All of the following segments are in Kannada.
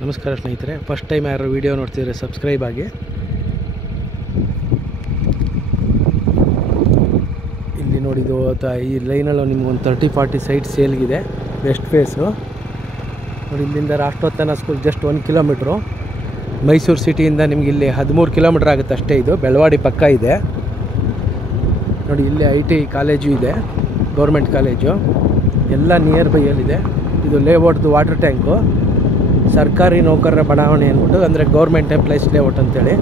ನಮಸ್ಕಾರ ಸ್ನೇಹಿತರೆ, ಫಸ್ಟ್ ಟೈಮ್ ಯಾರು ವಿಡಿಯೋ ನೋಡ್ತಿದ್ರೆ ಸಬ್ಸ್ಕ್ರೈಬ್ ಆಗಿ. ಇಲ್ಲಿ ನೋಡಿದ್ದು ಈ ಲೈನಲ್ಲಿ ನಿಮ್ಗೊಂದು 30-40 ಸೈಟ್ ಸೇಲ್ಗಿದೆ. ವೆಸ್ಟ್ ಫೇಸು ನೋಡಿ, ಇಲ್ಲಿಂದ Rashtrotthana school just 1 kilometre. Mysuru ಸಿಟಿಯಿಂದ ನಿಮ್ಗೆ ಇಲ್ಲಿ 13 ಕಿಲೋಮೀಟ್ರ್ ಆಗುತ್ತೆ ಅಷ್ಟೇ. ಇದು ಬೆಳವಾಡಿ ಪಕ್ಕ ಇದೆ ನೋಡಿ. ಇಲ್ಲಿ IT ಕಾಲೇಜು ಇದೆ, ಗೌರ್ಮೆಂಟ್ ಕಾಲೇಜು ಎಲ್ಲ ನಿಯರ್ ಬೈಯಲ್ಲಿದೆ. ಇದು ಲೇಔಟ್ದು ವಾಟರ್ ಟ್ಯಾಂಕು, ಸರ್ಕಾರಿ ನೌಕರರ ಬಡಾವಣೆ ಅಂದ್ಬಿಟ್ಟು, ಅಂದರೆ ಗೌರ್ಮೆಂಟ್ ಎಂಪ್ಲಾಯ್ಸ್ ಲೇಔಟ್ ಅಂತೇಳಿ.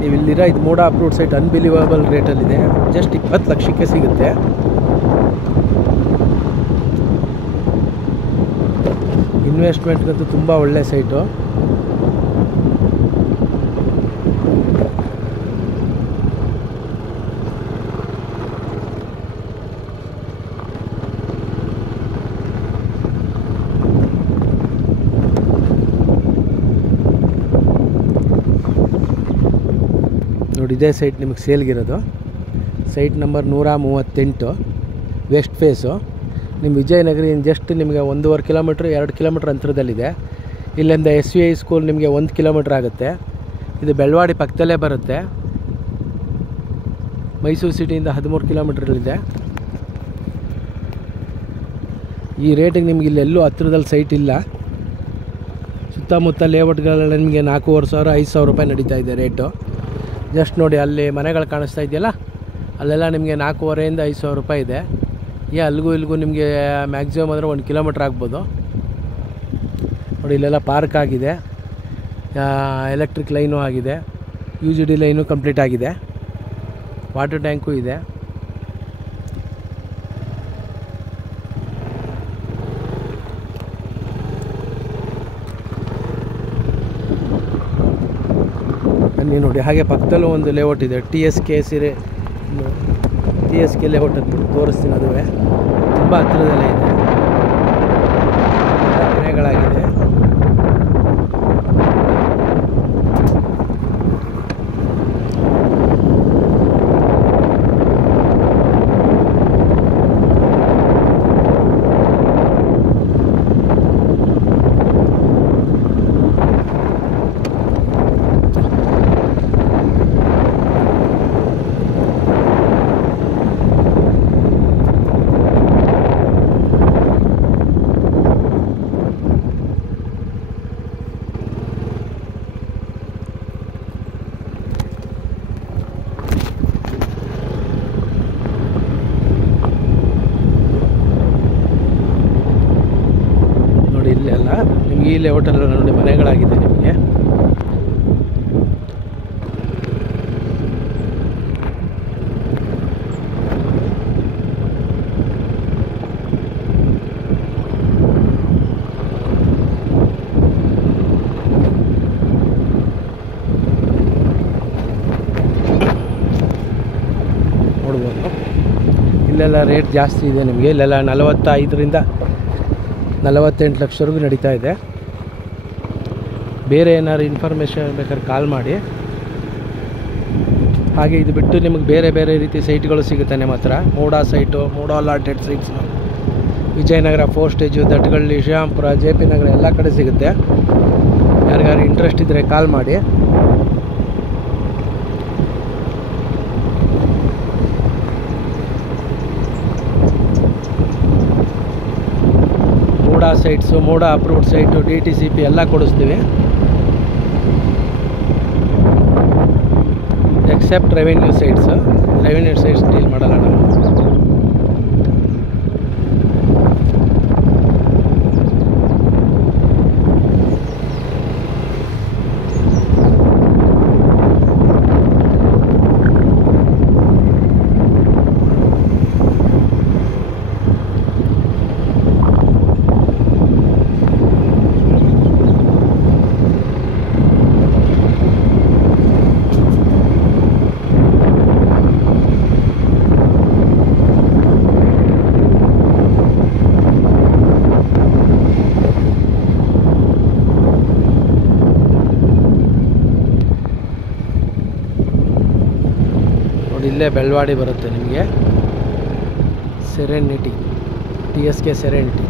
ನೀವು ಇಲ್ಲಿರೋ ಇದು ಮೂಡ ಅಪ್ರೂವ್ಡ್ ಸೈಟ್ ಅನ್ಬಿಲೀವಬಲ್ ರೇಟಲ್ಲಿದೆ. ಜಸ್ಟ್ 20 ಲಕ್ಷಕ್ಕೆ ಸಿಗುತ್ತೆ. ಇನ್ವೆಸ್ಟ್ಮೆಂಟ್ಗಂತೂ ತುಂಬ ಒಳ್ಳೆ ಸೈಟು. ನೋಡಿ, ಇದೇ ಸೈಟ್ ನಿಮಗೆ ಸೇಲ್ಗಿರೋದು. Site number 138, west face. ನಿಮ್ಮ ವಿಜಯನಗರಿ ಜಸ್ಟ್ ನಿಮಗೆ 1.5 ಕಿಲೋಮೀಟ್ರ್ 2 ಕಿಲೋಮೀಟ್ರ್ ಅಂತರದಲ್ಲಿದೆ. ಇಲ್ಲಿಂದ SVI ಸ್ಕೂಲ್ ನಿಮಗೆ 1 ಕಿಲೋಮೀಟ್ರ್ ಆಗುತ್ತೆ. ಇದು ಬೆಳವಾಡಿ ಪಕ್ಕದಲ್ಲೇ ಬರುತ್ತೆ. ಮೈಸೂರು ಸಿಟಿಯಿಂದ 13 ಕಿಲೋಮೀಟ್ರಲ್ಲಿದೆ. ಈ ರೇಟಿಗೆ ನಿಮ್ಗೆ ಇಲ್ಲೆಲ್ಲೂ ಹತ್ರದಲ್ಲಿ ಸೈಟ್ ಇಲ್ಲ. ಸುತ್ತಮುತ್ತ ಲೇಔಟ್ಗಳೆಲ್ಲ ನಿಮಗೆ 4,500 5,000 ರೂಪಾಯಿ ನಡೀತಾ ಇದೆ ರೇಟು. ಜಸ್ಟ್ ನೋಡಿ, ಅಲ್ಲಿ ಮನೆಗಳು ಕಾಣಿಸ್ತಾ ಇದೆಯಲ್ಲ, ಅಲ್ಲೆಲ್ಲ ನಿಮಗೆ 4,500 5,000 ರೂಪಾಯಿ ಇದೆ. ಅಲ್ಲಿಗೂ ಇಲ್ಲಿಗೂ ನಿಮಗೆ ಮ್ಯಾಕ್ಸಿಮಮ್ ಅಂದರೆ 1 ಕಿಲೋಮೀಟ್ರ್ ಆಗ್ಬೋದು. ನೋಡಿ, ಇಲ್ಲೆಲ್ಲ ಪಾರ್ಕ್ ಆಗಿದೆ, ಎಲೆಕ್ಟ್ರಿಕ್ ಲೈನು ಆಗಿದೆ, UGD ಲೈನು ಕಂಪ್ಲೀಟ್ ಆಗಿದೆ, ವಾಟರ್ ಟ್ಯಾಂಕು ಇದೆ. ಬನ್ನಿ ನೋಡಿ, ಹಾಗೆ ಪಕ್ಕದಲ್ಲೂ ಒಂದು ಲೇಔಟ್ ಇದೆ, TSK ಲೇಔಟ್ ಅಂದ್ಬಿಟ್ಟು ತೋರಿಸ್ತೀನಿ. ಅದುವೇ ತುಂಬ ಹತ್ತಿರದಲ್ಲೇ ಇದೆ, ಮನೆಗಳಾಗಿದೆ. ಇಲ್ಲೆಲ್ಲ ನಿಮಗೆ ಈ ಲೇಔಟೆಲ್ಲ ನೋಡಿ ಮನೆಗಳಾಗಿದೆ ನಿಮಗೆ. ನೋಡ್ಬೋದು, ಇಲ್ಲೆಲ್ಲ ರೇಟ್ ಜಾಸ್ತಿ ಇದೆ ನಿಮಗೆ. ಇಲ್ಲೆಲ್ಲ 45ರಿಂದ 48 ಲಕ್ಷವರೆಗೂ ನಡೀತಾ ಇದೆ. ಬೇರೆ ಏನಾದ್ರು ಇನ್ಫಾರ್ಮೇಷನ್ ಬೇಕಾದ್ರೆ ಕಾಲ್ ಮಾಡಿ. ಹಾಗೆ ಇದು ಬಿಟ್ಟು ನಿಮಗೆ ಬೇರೆ ಬೇರೆ ರೀತಿ ಸೈಟ್ಗಳು ಸಿಗುತ್ತೆ ನಮ್ಮ ಹತ್ರ. MUDA site, MUDA allotted sites, Vijayanagar 4 stage, Dattagalli, Srirampura, JP Nagar ಎಲ್ಲ ಕಡೆ ಸಿಗುತ್ತೆ. ಯಾರಿಗಾರು ಇಂಟ್ರೆಸ್ಟ್ ಇದ್ದರೆ ಕಾಲ್ ಮಾಡಿ. MUDA sites, MUDA approved site, DTCP ಎಲ್ಲ ಕೊಡಿಸ್ತೀವಿ. ಎಕ್ಸೆಪ್ಟ್ ರೆವೆನ್ಯೂ ಸೈಟ್ಸ್ ಡೀಲ್ ಮಾಡಲ್ಲ ನಾವು. ಇಲ್ಲೇ ಬೆಳವಾಡಿ ಬರುತ್ತೆ ನಿಮಗೆ. Serenity TSK Serenity.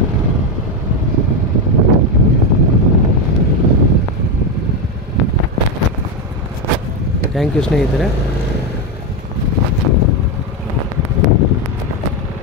Thank you ಸ್ನೇಹಿತರೆ.